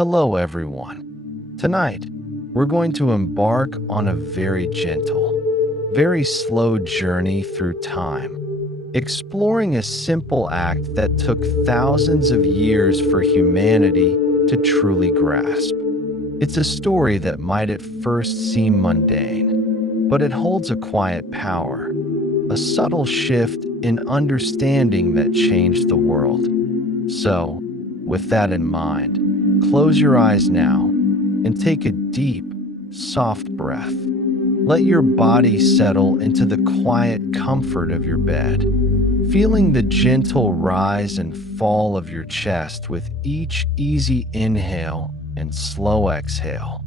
Hello, everyone. Tonight, we're going to embark on a very gentle, very slow journey through time, exploring a simple act that took thousands of years for humanity to truly grasp. It's a story that might at first seem mundane, but it holds a quiet power, a subtle shift in understanding that changed the world. So, with that in mind, close your eyes now and take a deep, soft breath. Let your body settle into the quiet comfort of your bed, feeling the gentle rise and fall of your chest with each easy inhale and slow exhale.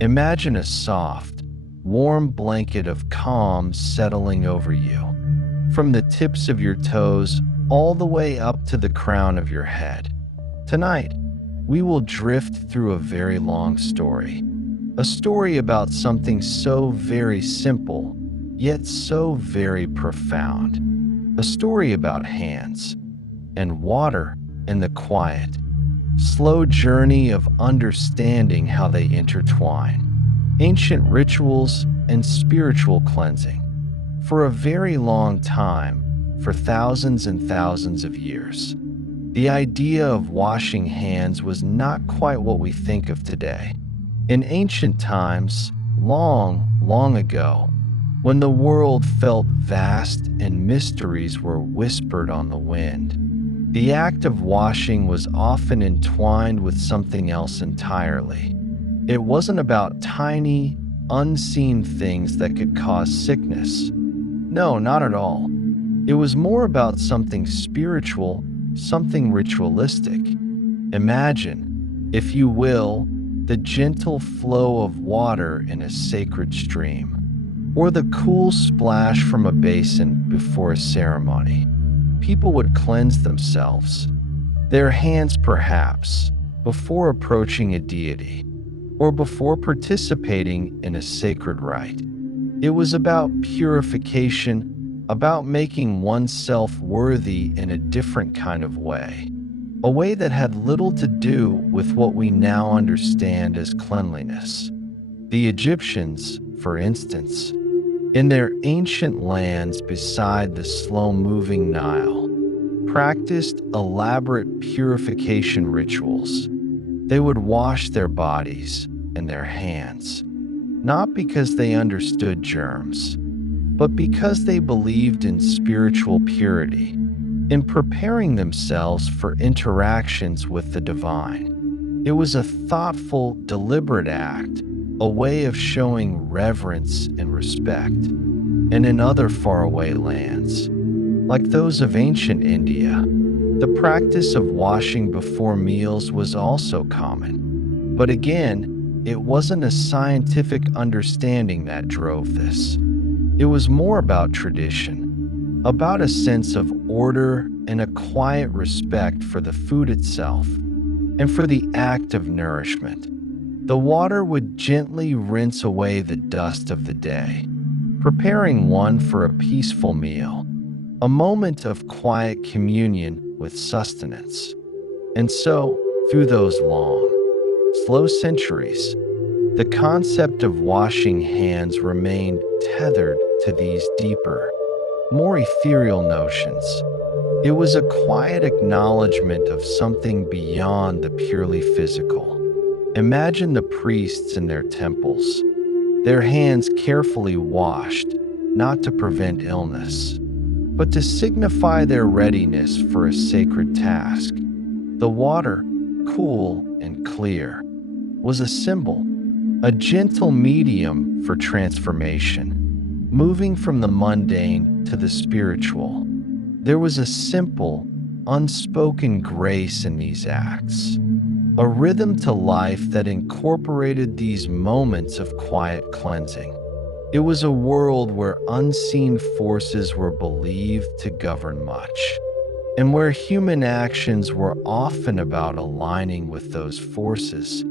Imagine a soft, warm blanket of calm settling over you, from the tips of your toes all the way up to the crown of your head. Tonight, we will drift through a very long story, a story about something so very simple, yet so very profound. A story about hands and water and the quiet, slow journey of understanding how they intertwine, ancient rituals and spiritual cleansing. For a very long time, for thousands and thousands of years, the idea of washing hands was not quite what we think of today. In ancient times, long, long ago, when the world felt vast and mysteries were whispered on the wind, the act of washing was often entwined with something else entirely. It wasn't about tiny, unseen things that could cause sickness. No, not at all. It was more about something spiritual, something ritualistic. Imagine, if you will, the gentle flow of water in a sacred stream, or the cool splash from a basin before a ceremony. People would cleanse themselves, their hands perhaps, before approaching a deity, or before participating in a sacred rite. It was about purification, about making oneself worthy in a different kind of way, a way that had little to do with what we now understand as cleanliness. The Egyptians, for instance, in their ancient lands beside the slow-moving Nile, practiced elaborate purification rituals. They would wash their bodies and their hands, not because they understood germs, but because they believed in spiritual purity, in preparing themselves for interactions with the divine. It was a thoughtful, deliberate act, a way of showing reverence and respect. And in other faraway lands, like those of ancient India, the practice of washing before meals was also common. But again, it wasn't a scientific understanding that drove this. It was more about tradition, about a sense of order and a quiet respect for the food itself and for the act of nourishment. The water would gently rinse away the dust of the day, preparing one for a peaceful meal, a moment of quiet communion with sustenance. And so, through those long, slow centuries, the concept of washing hands remained tethered to these deeper, more ethereal notions. It was a quiet acknowledgement of something beyond the purely physical. Imagine the priests in their temples, their hands carefully washed, not to prevent illness, but to signify their readiness for a sacred task. The water, cool and clear, was a symbol, a gentle medium for transformation, moving from the mundane to the spiritual. There was a simple, unspoken grace in these acts, a rhythm to life that incorporated these moments of quiet cleansing. It was a world where unseen forces were believed to govern much, and where human actions were often about aligning with those forces,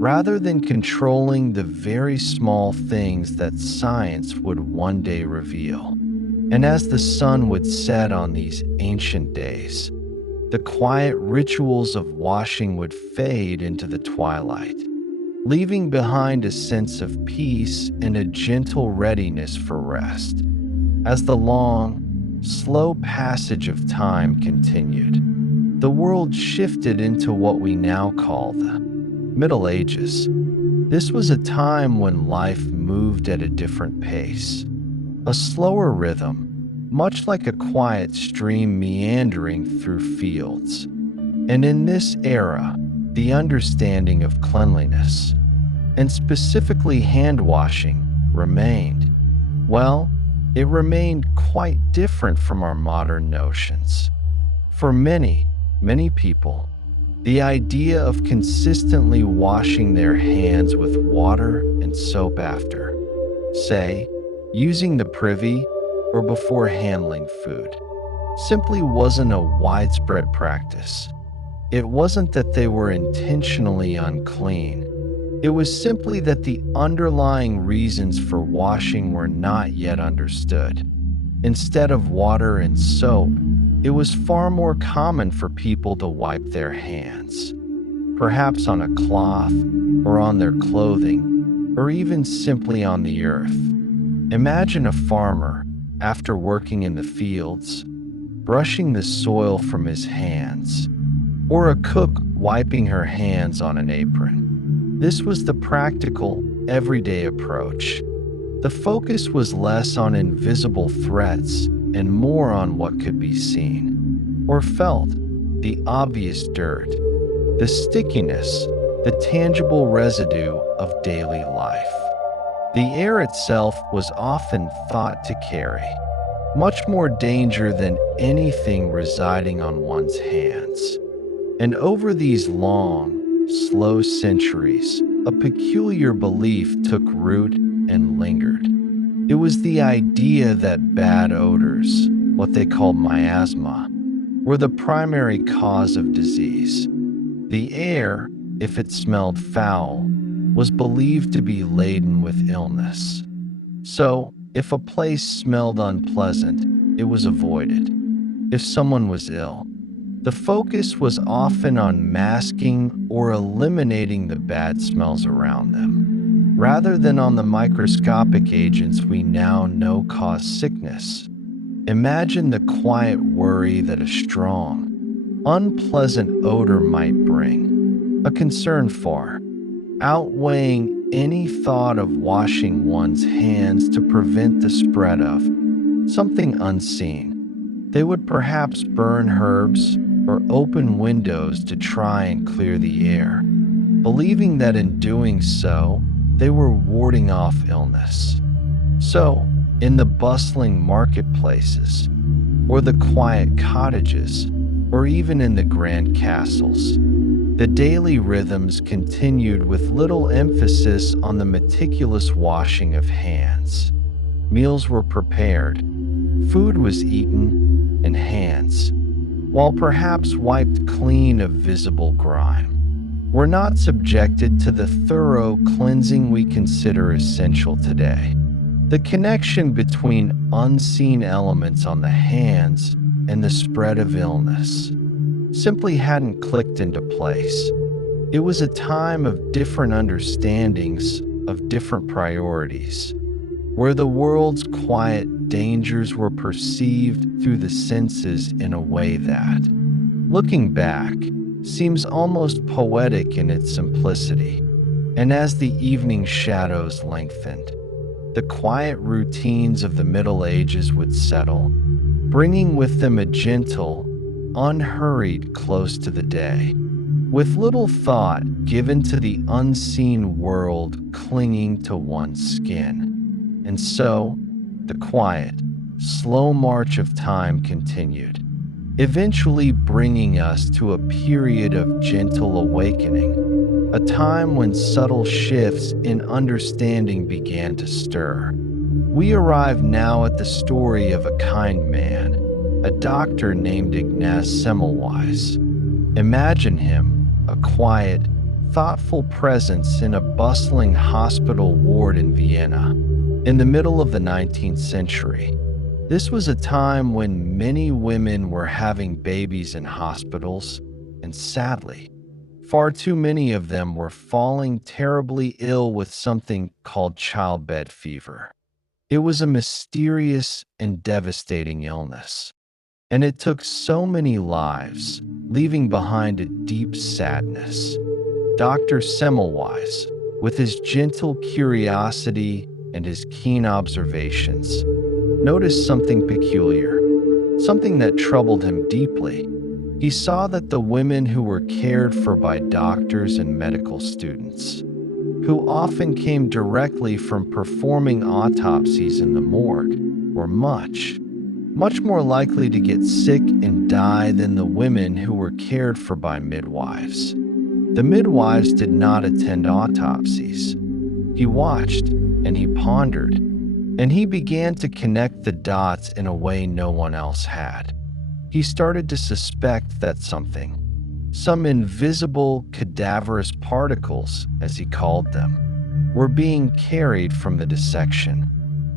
rather than controlling the very small things that science would one day reveal. And as the sun would set on these ancient days, the quiet rituals of washing would fade into the twilight, leaving behind a sense of peace and a gentle readiness for rest. As the long, slow passage of time continued, the world shifted into what we now call the Middle Ages. This was a time when life moved at a different pace, a slower rhythm, much like a quiet stream meandering through fields. And in this era, the understanding of cleanliness, and specifically hand washing, remained, well, it remained quite different from our modern notions. For many people, the idea of consistently washing their hands with water and soap after, say, using the privy or before handling food, simply wasn't a widespread practice. It wasn't that they were intentionally unclean. It was simply that the underlying reasons for washing were not yet understood. Instead of water and soap, it was far more common for people to wipe their hands, perhaps on a cloth or on their clothing, or even simply on the earth. Imagine a farmer, after working in the fields, brushing the soil from his hands, or a cook wiping her hands on an apron. This was the practical, everyday approach. The focus was less on invisible threats and more on what could be seen, or felt, the obvious dirt, the stickiness, the tangible residue of daily life. The air itself was often thought to carry much more danger than anything residing on one's hands. And over these long, slow centuries, a peculiar belief took root and lingered. It was the idea that bad odors, what they called miasma, were the primary cause of disease. The air, if it smelled foul, was believed to be laden with illness. So, if a place smelled unpleasant, it was avoided. If someone was ill, the focus was often on masking or eliminating the bad smells around them, rather than on the microscopic agents we now know cause sickness. Imagine the quiet worry that a strong, unpleasant odor might bring, a concern far outweighing any thought of washing one's hands to prevent the spread of something unseen. They would perhaps burn herbs or open windows to try and clear the air, believing that in doing so, they were warding off illness. So, in the bustling marketplaces, or the quiet cottages, or even in the grand castles, the daily rhythms continued with little emphasis on the meticulous washing of hands. Meals were prepared, food was eaten, and hands, while perhaps wiped clean of visible grime, were not subjected to the thorough cleansing we consider essential today. The connection between unseen elements on the hands and the spread of illness simply hadn't clicked into place. It was a time of different understandings, of different priorities, where the world's quiet dangers were perceived through the senses in a way that, looking back, seems almost poetic in its simplicity. And as the evening shadows lengthened, the quiet routines of the Middle Ages would settle, bringing with them a gentle, unhurried close to the day, with little thought given to the unseen world clinging to one's skin. And so, the quiet, slow march of time continued, eventually bringing us to a period of gentle awakening, a time when subtle shifts in understanding began to stir. We arrive now at the story of a kind man, a doctor named Ignaz Semmelweis. Imagine him, a quiet, thoughtful presence in a bustling hospital ward in Vienna, in the middle of the 19th century. This was a time when many women were having babies in hospitals, and sadly, far too many of them were falling terribly ill with something called childbed fever. It was a mysterious and devastating illness, and it took so many lives, leaving behind a deep sadness. Dr. Semmelweis, with his gentle curiosity and his keen observations, noticed something peculiar, something that troubled him deeply. He saw that the women who were cared for by doctors and medical students, who often came directly from performing autopsies in the morgue, were much more likely to get sick and die than the women who were cared for by midwives. The midwives did not attend autopsies. He watched and he pondered, and he began to connect the dots in a way no one else had. He started to suspect that some invisible cadaverous particles, as he called them, were being carried from the dissection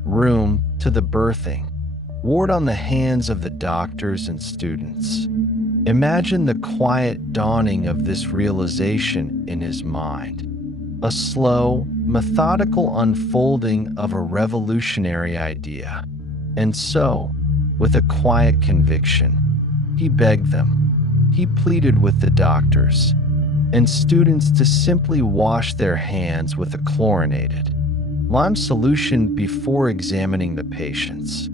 room to the birthing ward on the hands of the doctors and students. Imagine the quiet dawning of this realization in his mind. A slow, methodical unfolding of a revolutionary idea. And so, with a quiet conviction, he begged them, he pleaded with the doctors and students to simply wash their hands with a chlorinated lime solution before examining the patients.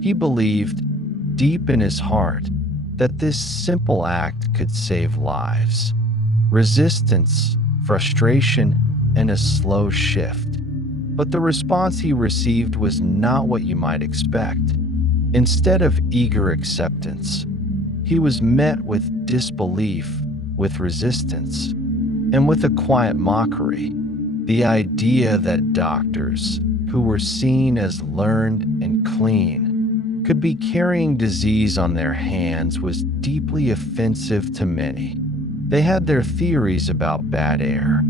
He believed, deep in his heart, that this simple act could save lives. Resistance, frustration, and a slow shift. But the response he received was not what you might expect. Instead of eager acceptance, he was met with disbelief, with resistance, and with a quiet mockery. The idea that doctors, who were seen as learned and clean, could be carrying disease on their hands was deeply offensive to many. They had their theories about bad air,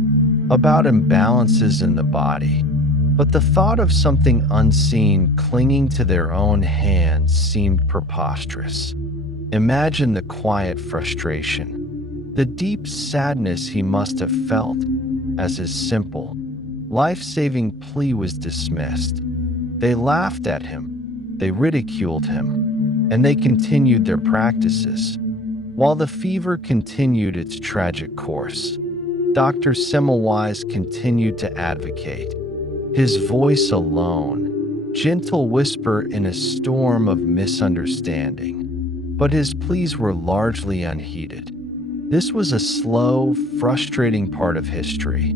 about imbalances in the body, but the thought of something unseen clinging to their own hands seemed preposterous. Imagine the quiet frustration, the deep sadness he must have felt as his simple, life-saving plea was dismissed. They laughed at him, they ridiculed him, and they continued their practices. While the fever continued its tragic course, Dr. Semmelweis continued to advocate. His voice alone, gentle whisper in a storm of misunderstanding. But his pleas were largely unheeded. This was a slow, frustrating part of history,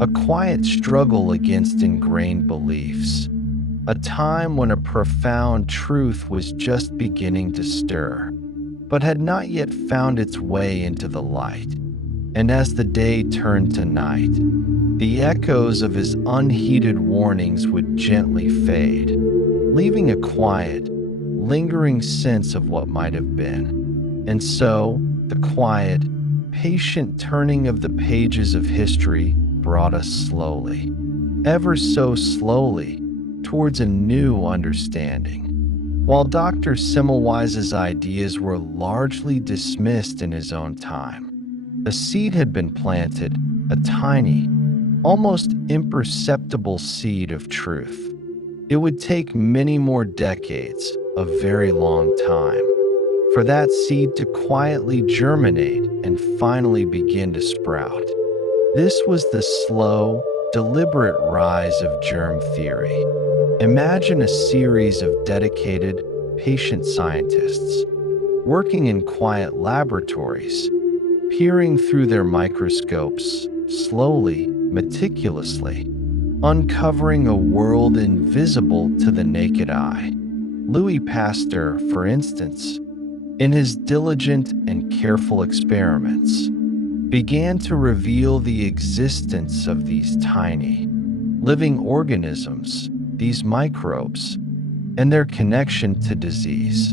a quiet struggle against ingrained beliefs, a time when a profound truth was just beginning to stir, but had not yet found its way into the light. And as the day turned to night, the echoes of his unheeded warnings would gently fade, leaving a quiet, lingering sense of what might have been. And so, the quiet, patient turning of the pages of history brought us slowly, ever so slowly, towards a new understanding. While Dr. Semmelweis's ideas were largely dismissed in his own time, a seed had been planted, a tiny, almost imperceptible seed of truth. It would take many more decades, a very long time, for that seed to quietly germinate and finally begin to sprout. This was the slow, deliberate rise of germ theory. Imagine a series of dedicated, patient scientists working in quiet laboratories, peering through their microscopes, slowly, meticulously, uncovering a world invisible to the naked eye. Louis Pasteur, for instance, in his diligent and careful experiments, began to reveal the existence of these tiny, living organisms, these microbes, and their connection to disease.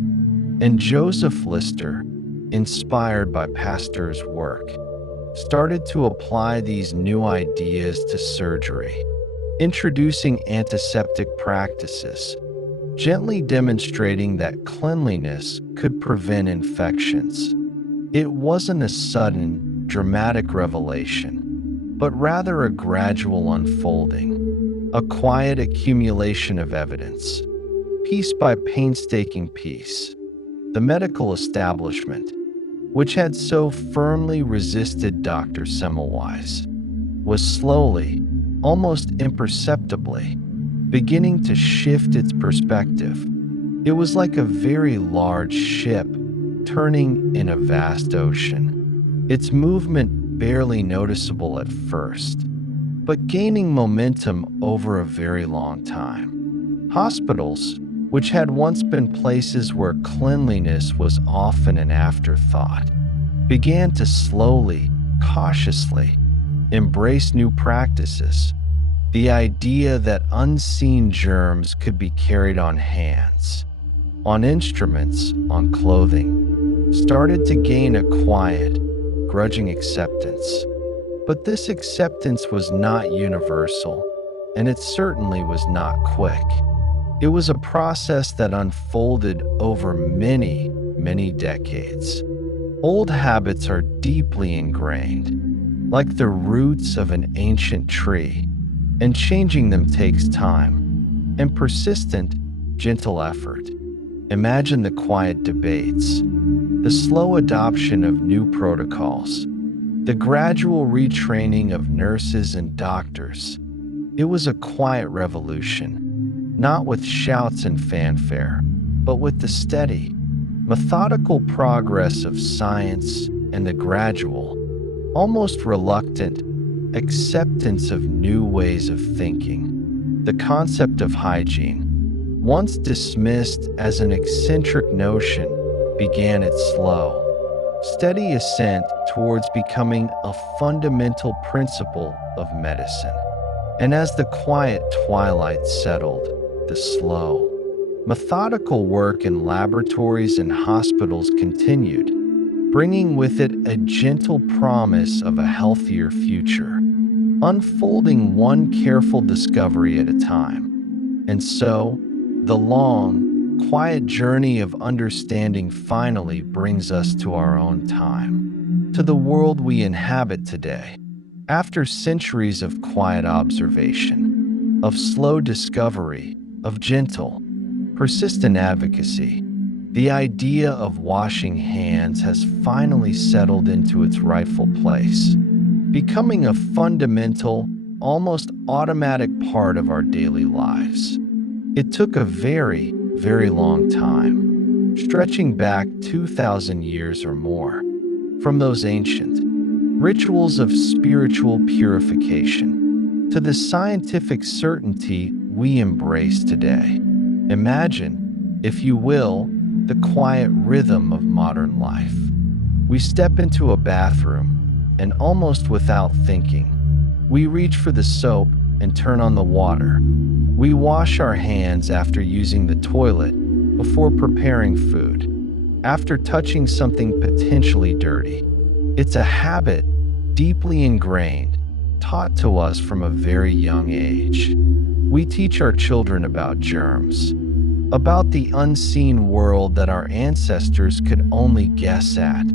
And Joseph Lister, inspired by Pasteur's work, started to apply these new ideas to surgery, introducing antiseptic practices, gently demonstrating that cleanliness could prevent infections. It wasn't a sudden, dramatic revelation, but rather a gradual unfolding, a quiet accumulation of evidence. Piece by painstaking piece, the medical establishment, which had so firmly resisted Dr. Semmelweis, was slowly, almost imperceptibly, beginning to shift its perspective. It was like a very large ship turning in a vast ocean, its movement barely noticeable at first, but gaining momentum over a very long time. Hospitals, which had once been places where cleanliness was often an afterthought, began to slowly, cautiously, embrace new practices. The idea that unseen germs could be carried on hands, on instruments, on clothing, started to gain a quiet, grudging acceptance. But this acceptance was not universal, and it certainly was not quick. It was a process that unfolded over many, many decades. Old habits are deeply ingrained, like the roots of an ancient tree, and changing them takes time and persistent, gentle effort. Imagine the quiet debates, the slow adoption of new protocols, the gradual retraining of nurses and doctors. It was a quiet revolution, not with shouts and fanfare, but with the steady, methodical progress of science and the gradual, almost reluctant, acceptance of new ways of thinking. The concept of hygiene, once dismissed as an eccentric notion, began its slow, steady ascent towards becoming a fundamental principle of medicine. And as the quiet twilight settled, the slow, methodical work in laboratories and hospitals continued, bringing with it a gentle promise of a healthier future, unfolding one careful discovery at a time. And so, the long, quiet journey of understanding finally brings us to our own time, to the world we inhabit today. After centuries of quiet observation, of slow discovery, of gentle, persistent advocacy, the idea of washing hands has finally settled into its rightful place, becoming a fundamental, almost automatic part of our daily lives. It took a very, very long time, stretching back 2,000 years or more, from those ancient rituals of spiritual purification to the scientific certainty we embrace today. Imagine, if you will, the quiet rhythm of modern life. We step into a bathroom, and almost without thinking, we reach for the soap and turn on the water. We wash our hands after using the toilet, before preparing food, after touching something potentially dirty. It's a habit deeply ingrained, taught to us from a very young age. We teach our children about germs, about the unseen world that our ancestors could only guess at.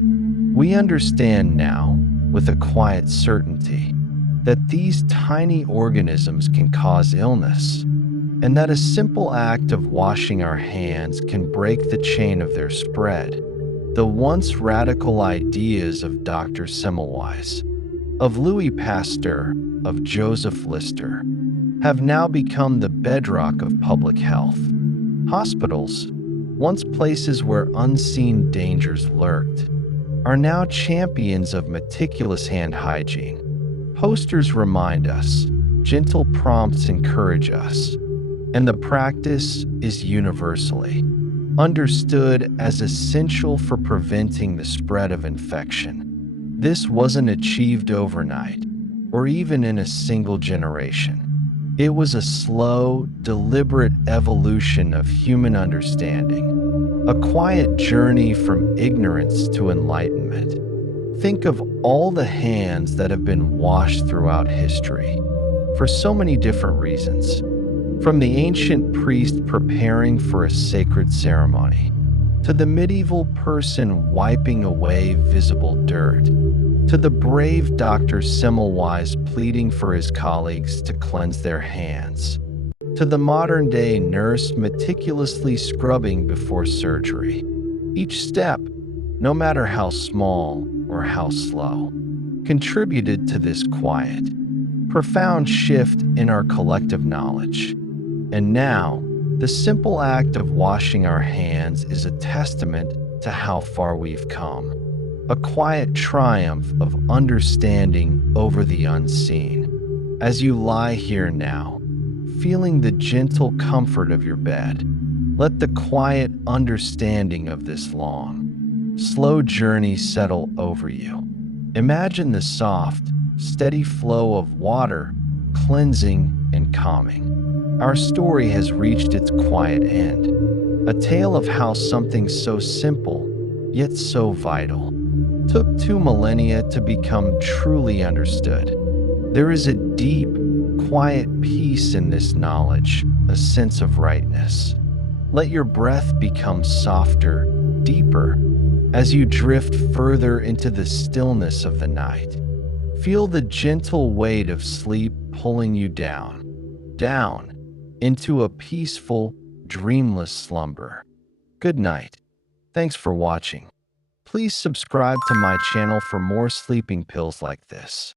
We understand now, with a quiet certainty, that these tiny organisms can cause illness, and that a simple act of washing our hands can break the chain of their spread. The once radical ideas of Dr. Semmelweis, of Louis Pasteur, of Joseph Lister, have now become the bedrock of public health. Hospitals, once places where unseen dangers lurked, are now champions of meticulous hand hygiene. Posters remind us, gentle prompts encourage us, and the practice is universally understood as essential for preventing the spread of infection. This wasn't achieved overnight, or even in a single generation. It was a slow, deliberate evolution of human understanding, a quiet journey from ignorance to enlightenment. Think of all the hands that have been washed throughout history, for so many different reasons. From the ancient priest preparing for a sacred ceremony, to the medieval person wiping away visible dirt, to the brave Dr. Semmelweis pleading for his colleagues to cleanse their hands, to the modern-day nurse meticulously scrubbing before surgery. Each step, no matter how small or how slow, contributed to this quiet, profound shift in our collective knowledge. And now, the simple act of washing our hands is a testament to how far we've come. A quiet triumph of understanding over the unseen. As you lie here now, feeling the gentle comfort of your bed, let the quiet understanding of this long, slow journey settle over you. Imagine the soft, steady flow of water, cleansing and calming. Our story has reached its quiet end, a tale of how something so simple, yet so vital, took 2 millennia to become truly understood. There is a deep, quiet peace in this knowledge, a sense of rightness. Let your breath become softer, deeper, as you drift further into the stillness of the night. Feel the gentle weight of sleep pulling you down, into a peaceful, dreamless slumber. Good night. Thanks for watching. Please subscribe to my channel for more sleeping pills like this.